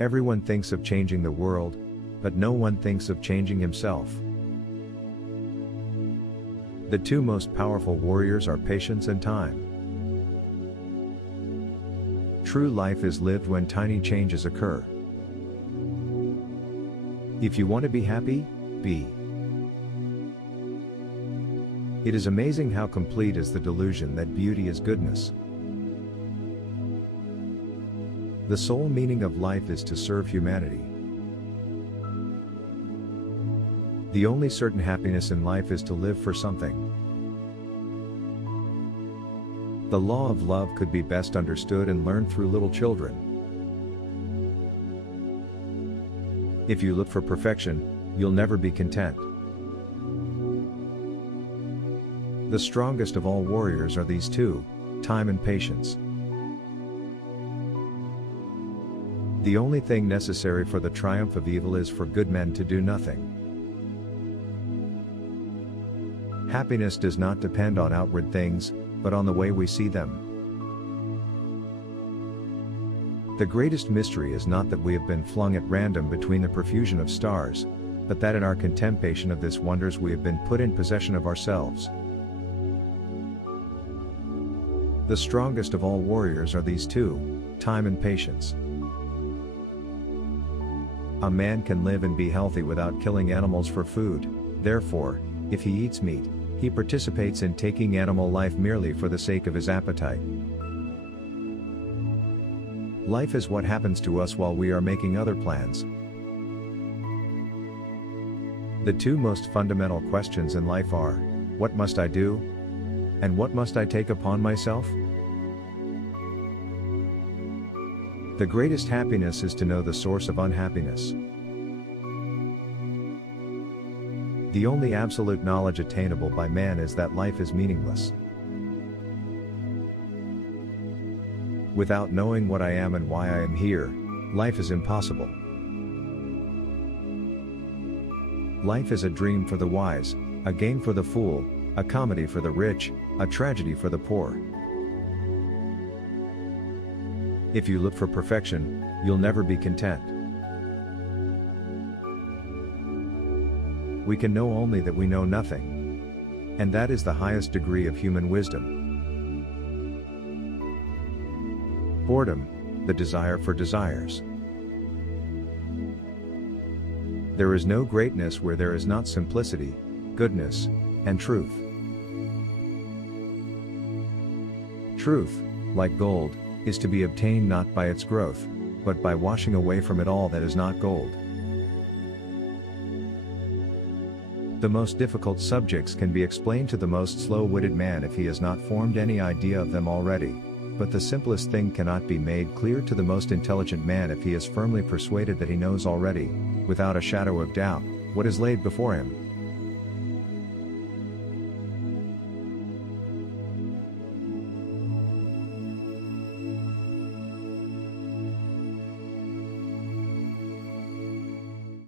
Everyone thinks of changing the world, but no one thinks of changing himself. The two most powerful warriors are patience and time. True life is lived when tiny changes occur. If you want to be happy, be. It is amazing how complete is the delusion that beauty is goodness. The sole meaning of life is to serve humanity. The only certain happiness in life is to live for something. The law of love could be best understood and learned through little children. If you look for perfection, you'll never be content. The strongest of all warriors are these two, time and patience. The only thing necessary for the triumph of evil is for good men to do nothing. Happiness does not depend on outward things, but on the way we see them. The greatest mystery is not that we have been flung at random between the profusion of stars, but that in our contemplation of this wonders we have been put in possession of ourselves. The strongest of all warriors are these two, time and patience. A man can live and be healthy without killing animals for food, therefore, if he eats meat, he participates in taking animal life merely for the sake of his appetite. Life is what happens to us while we are making other plans. The two most fundamental questions in life are, what must I do? And what must I take upon myself? The greatest happiness is to know the source of unhappiness. The only absolute knowledge attainable by man is that life is meaningless. Without knowing what I am and why I am here, life is impossible. Life is a dream for the wise, a game for the fool, a comedy for the rich, a tragedy for the poor. If you look for perfection, you'll never be content. We can know only that we know nothing. And that is the highest degree of human wisdom. Boredom, the desire for desires. There is no greatness where there is not simplicity, goodness, and truth. Truth, like gold, is to be obtained not by its growth, but by washing away from it all that is not gold. The most difficult subjects can be explained to the most slow-witted man if he has not formed any idea of them already, but the simplest thing cannot be made clear to the most intelligent man if he is firmly persuaded that he knows already, without a shadow of doubt, what is laid before him.